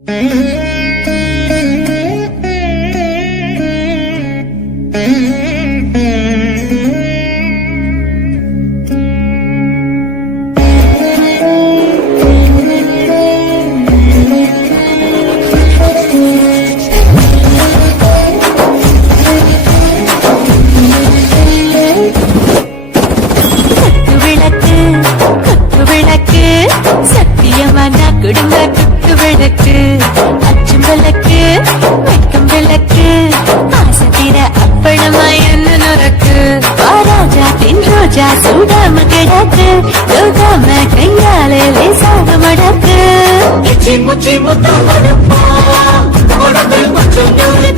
குத்து விளக்கு ஆசை என்ன நுறக்கு. ராஜா தென் ரோஜா சூடாம கிடக்கு. யோகாம கையாலே லேசாக மடக்கு. இச்சி முச்சி முத்தம் கொடுப்போம் உடம்பில் மற்றும் நூறு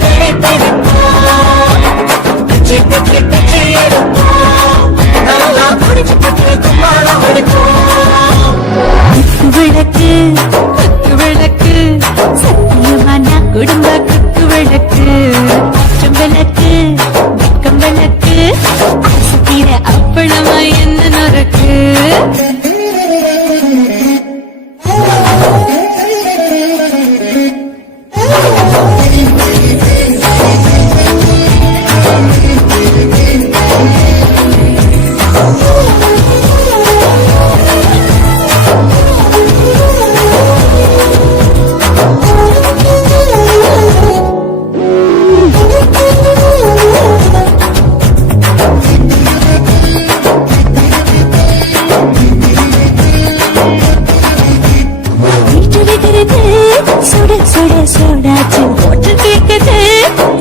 சுட சுடாச்சு போட்டு கேட்குது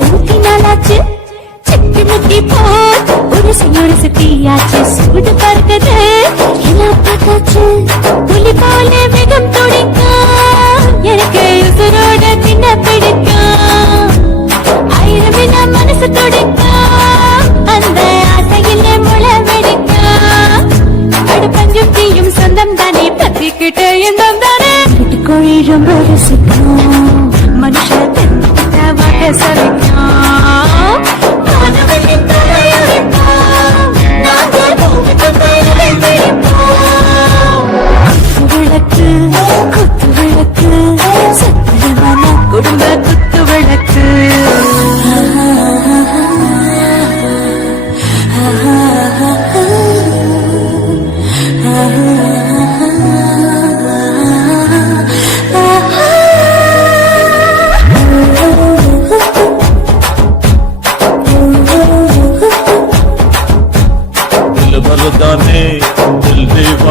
ஊத்தி நாளாச்சு. முக்கி போட் ஒரு சுத்தியாச்சு சூடு பார்க்குது. எல்லாம் பார்த்தாச்சு. புலி போல மிகம் துடிக்கும்.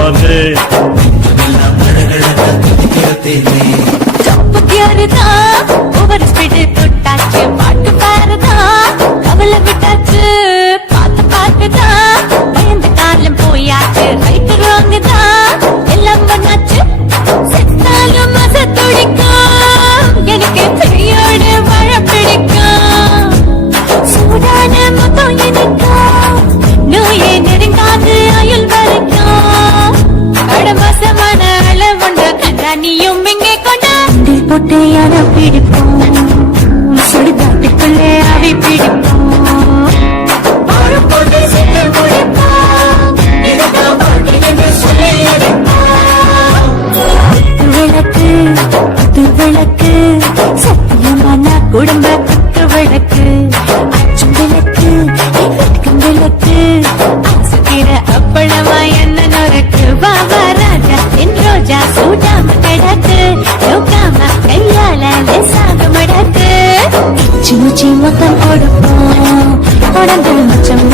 ഭഗവാനെ போட்டு பிடிப்போம். சுடுகாட்டுக்குள்ளே அவை பிடிப்போம். விளக்கு விளக்கு. சத்தியமான குடும்ப குத்து விளக்கு. அச்சும் விளக்கு விளக்கு. அப்பளமா என்ன நொறுக்கு பாபா ராஜா என் ரோஜா சூடாம கிடக்கு. கையால லேசாக மடக்கு இச்சி முச்சி மொத்தம் கொடுப்போம். உடம்பு மச்சம்